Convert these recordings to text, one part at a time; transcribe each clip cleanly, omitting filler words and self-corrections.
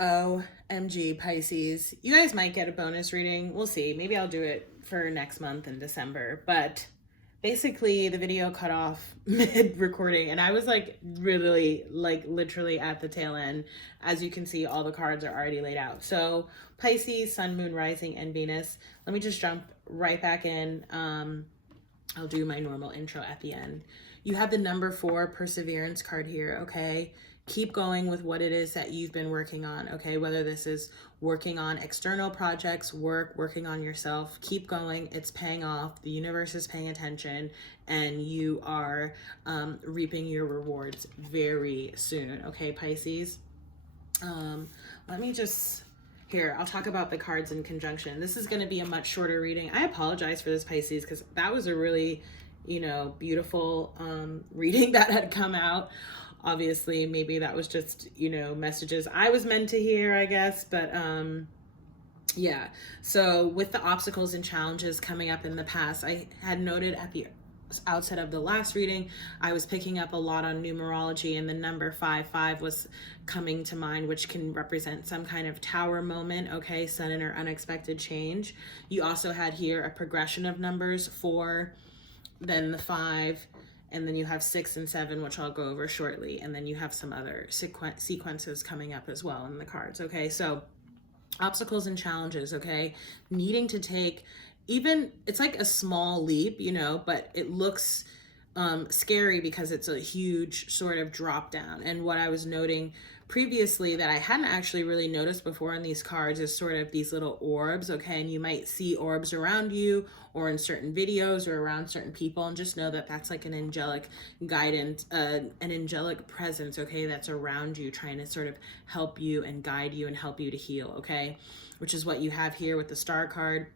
OMG Pisces. You guys might get a bonus reading. We'll see. Maybe I'll do it for next month in December. But basically, the video cut off mid recording, and I was like really, like literally at the tail end. As you can see, all the cards are already laid out. So, Pisces, Sun, Moon, Rising, and Venus. Let me just jump right back in. I'll do my normal intro at the end. You have the number 4 perseverance card here, okay? Keep going with what it is that you've been working on, okay? Whether this is working on external projects, working on yourself, keep going. It's paying off. The universe is paying attention, and you are reaping your rewards very soon, okay, Pisces? Let me just... Here, I'll talk about the cards in conjunction. This is going to be a much shorter reading. I apologize for this, Pisces, because that was a really, beautiful reading that had come out. Obviously, maybe that was just, messages I was meant to hear, I guess. But yeah, so with the obstacles and challenges coming up in the past, I had noted at the outset of the last reading, I was picking up a lot on numerology, and the number 55 was coming to mind, which can represent some kind of tower moment, okay, sudden or unexpected change. You also had here a progression of numbers, 4, then the 5, and then you have 6 and 7, which I'll go over shortly, and then you have some other sequences coming up as well in the cards, okay? So obstacles and challenges, okay? Needing to take it's like a small leap, but it looks scary because it's a huge sort of drop down. And what I was noting previously that I hadn't actually really noticed before in these cards is sort of these little orbs, okay? And you might see orbs around you or in certain videos or around certain people, and just know that that's like an angelic guidance, an angelic presence, okay, that's around you trying to sort of help you and guide you and help you to heal, okay? Which is what you have here with the Star card.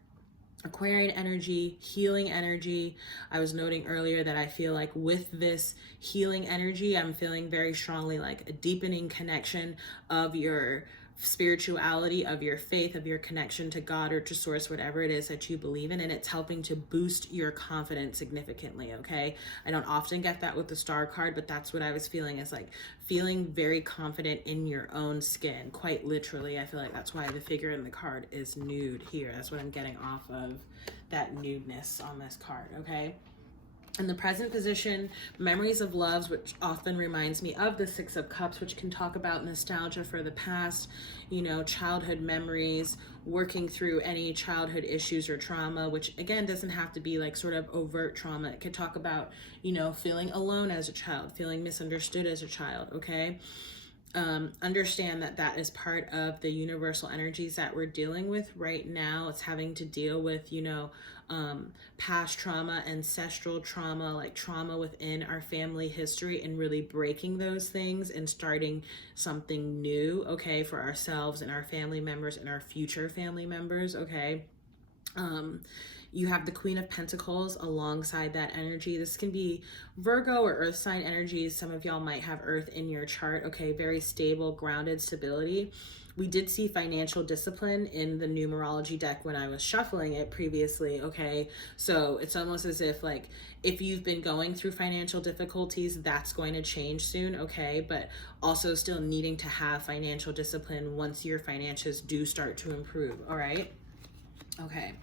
Aquarian energy, healing energy. I was noting earlier that I feel like with this healing energy, I'm feeling very strongly like a deepening connection of your spirituality, of your faith, of your connection to God or to source, whatever it is that you believe in, and it's helping to boost your confidence significantly, okay? I don't often get that with the Star card, but that's what I was feeling, is like feeling very confident in your own skin, quite literally. I feel like that's why the figure in the card is nude here. That's what I'm getting off of that nudeness on this card, okay? In the present position, memories of loves, which often reminds me of the 6 of Cups, which can talk about nostalgia for the past, childhood memories, working through any childhood issues or trauma, which again doesn't have to be like sort of overt trauma. It could talk about, feeling alone as a child, feeling misunderstood as a child, okay? Understand that that is part of the universal energies that we're dealing with right now. It's having to deal with, past trauma, ancestral trauma, like trauma within our family history, and really breaking those things and starting something new, okay, for ourselves and our family members and our future family members, okay? You have the Queen of Pentacles alongside that energy. This can be Virgo or Earth sign energies. Some of y'all might have Earth in your chart, okay? Very stable, grounded stability. We did see financial discipline in the numerology deck when I was shuffling it previously, okay? So it's almost as if like, if you've been going through financial difficulties, that's going to change soon, okay? But also still needing to have financial discipline once your finances do start to improve, all right? Okay.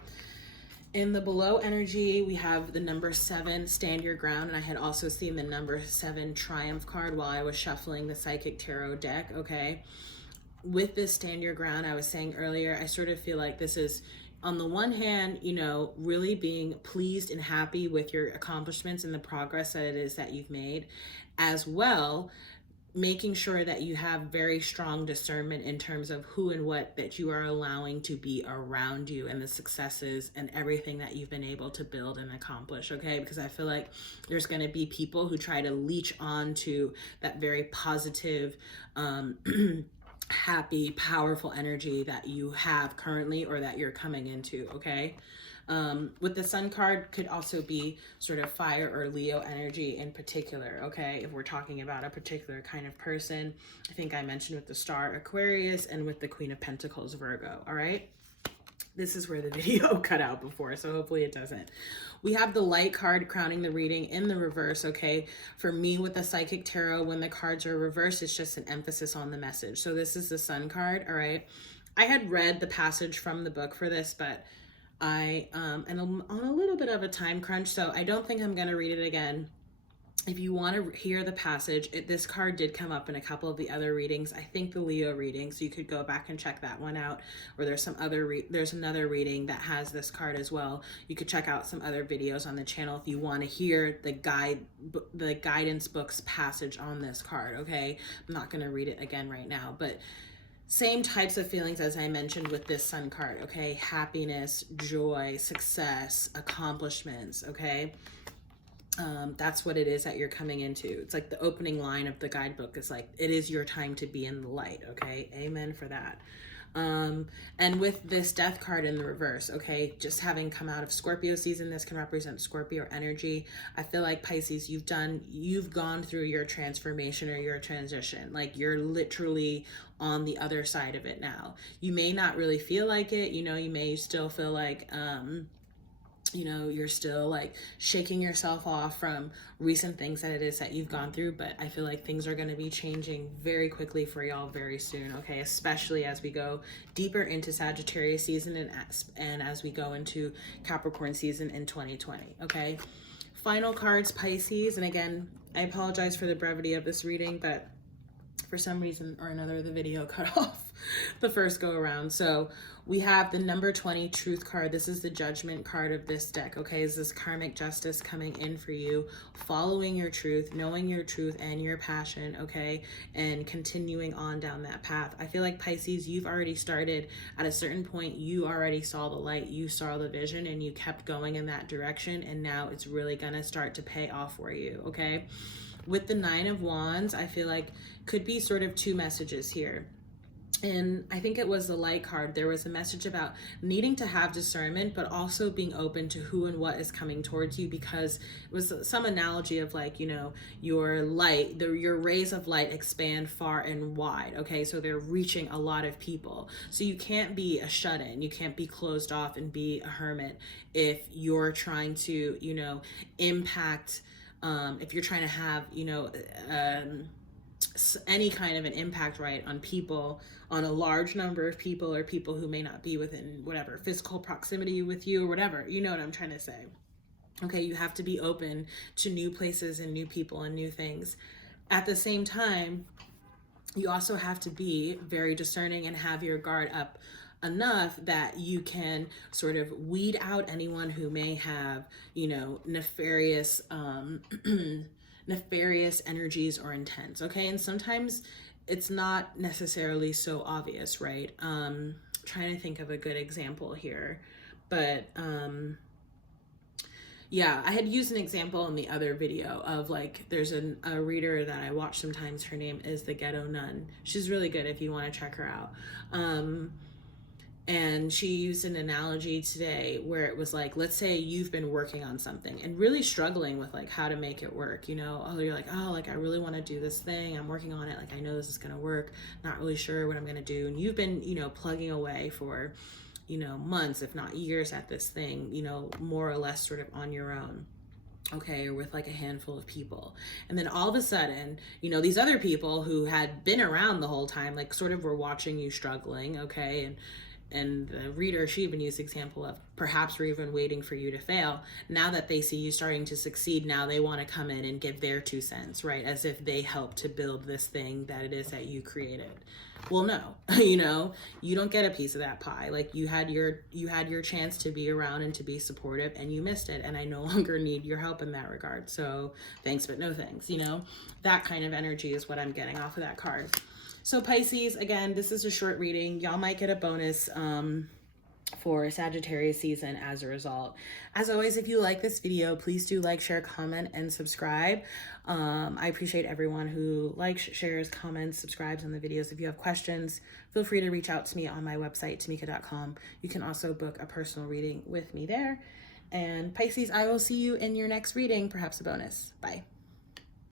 In the below energy, we have the number 7, stand your ground, and I had also seen the number 7 triumph card while I was shuffling the Psychic Tarot deck, okay? With this stand your ground, I was saying earlier, I sort of feel like this is, on the one hand, really being pleased and happy with your accomplishments and the progress that it is that you've made, as well making sure that you have very strong discernment in terms of who and what that you are allowing to be around you, and the successes and everything that you've been able to build and accomplish, okay? Because I feel like there's going to be people who try to leech on to that very positive, happy, powerful energy that you have currently or that you're coming into, okay? With the Sun card could also be sort of fire or Leo energy in particular, okay? If we're talking about a particular kind of person. I think I mentioned with the Star Aquarius and with the Queen of Pentacles Virgo, all right? This is where the video cut out before, so hopefully it doesn't. We have the light card crowning the reading in the reverse, okay? For me with the Psychic Tarot, when the cards are reversed, it's just an emphasis on the message. So this is the Sun card, all right? I had read the passage from the book for this, but I am on a little bit of a time crunch, so I don't think I'm going to read it again. If you want to hear the passage, this card did come up in a couple of the other readings. I think the Leo reading, so you could go back and check that one out. Or there's some other there's another reading that has this card as well. You could check out some other videos on the channel if you want to hear the guidance book's passage on this card. Okay, I'm not going to read it again right now, but same types of feelings as I mentioned with this Sun card. Okay, happiness, joy, success, accomplishments. Okay. That's what it is that you're coming into. It's like the opening line of the guidebook is like, it is your time to be in the light. Okay. Amen for that. And with this Death card in the reverse, okay, just having come out of Scorpio season, this can represent Scorpio energy. I feel like Pisces, you've gone through your transformation or your transition. Like you're literally on the other side of it now. You may not really feel like it, you know, you may still feel like, you know, you're still like shaking yourself off from recent things that it is that you've gone through, but I feel like things are going to be changing very quickly for y'all very soon, okay? Especially as we go deeper into Sagittarius season and as we go into Capricorn season in 2020, okay? Final cards, Pisces, and again, I apologize for the brevity of this reading, but for some reason or another, the video cut off the first go around. So we have the number 20 Truth card. This is the Judgment card of this deck, okay? Is this karmic justice coming in for you, following your truth, knowing your truth and your passion, okay? And continuing on down that path. I feel like Pisces, you've already started at a certain point. You already saw the light, you saw the vision, and you kept going in that direction. And now it's really gonna start to pay off for you, okay? With the Nine of Wands, I feel like could be sort of two messages here. And I think it was the light card. There was a message about needing to have discernment, but also being open to who and what is coming towards you, because it was some analogy of like, you know, your light, your rays of light expand far and wide. Okay. So they're reaching a lot of people. So you can't be a shut-in. You can't be closed off and be a hermit if you're trying to, you know, impact, if you're trying to have, you know, any kind of an impact, right, on people, on a large number of people, or people who may not be within whatever physical proximity with you or whatever, you know what I'm trying to say. Okay, you have to be open to new places and new people and new things. At the same time, you also have to be very discerning and have your guard up enough that you can sort of weed out anyone who may have, you know, nefarious nefarious energies or intents, okay? And sometimes it's not necessarily so obvious, right? Trying to think of a good example here, but yeah, I had used an example in the other video of like, there's a reader that I watch sometimes. Her name is the Ghetto Nun. She's really good if you want to check her out. And she used an analogy today where it was like, let's say you've been working on something and really struggling with like how to make it work, you know? Oh, you're like, oh, like I really want to do this thing. I'm working on it. Like I know this is going to work. Not really sure what I'm going to do. And you've been, you know, plugging away for, you know, months, if not years at this thing, you know, more or less sort of on your own. Okay, or with like a handful of people. And then all of a sudden, you know, these other people who had been around the whole time, like sort of were watching you struggling, okay? And the reader, she even used the example of perhaps we're even waiting for you to fail. Now that they see you starting to succeed, now they want to come in and give their 2 cents, right? As if they helped to build this thing that it is that you created. Well, no, you know, you don't get a piece of that pie. Like you had your chance to be around and to be supportive, and you missed it. And I no longer need your help in that regard. So thanks, but no thanks, you know, that kind of energy is what I'm getting off of that card. So Pisces, again, this is a short reading. Y'all might get a bonus for Sagittarius season as a result. As always, if you like this video, please do like, share, comment, and subscribe. I appreciate everyone who likes, shares, comments, subscribes on the videos. If you have questions, feel free to reach out to me on my website, tamika.com. You can also book a personal reading with me there. And Pisces, I will see you in your next reading, perhaps a bonus. Bye.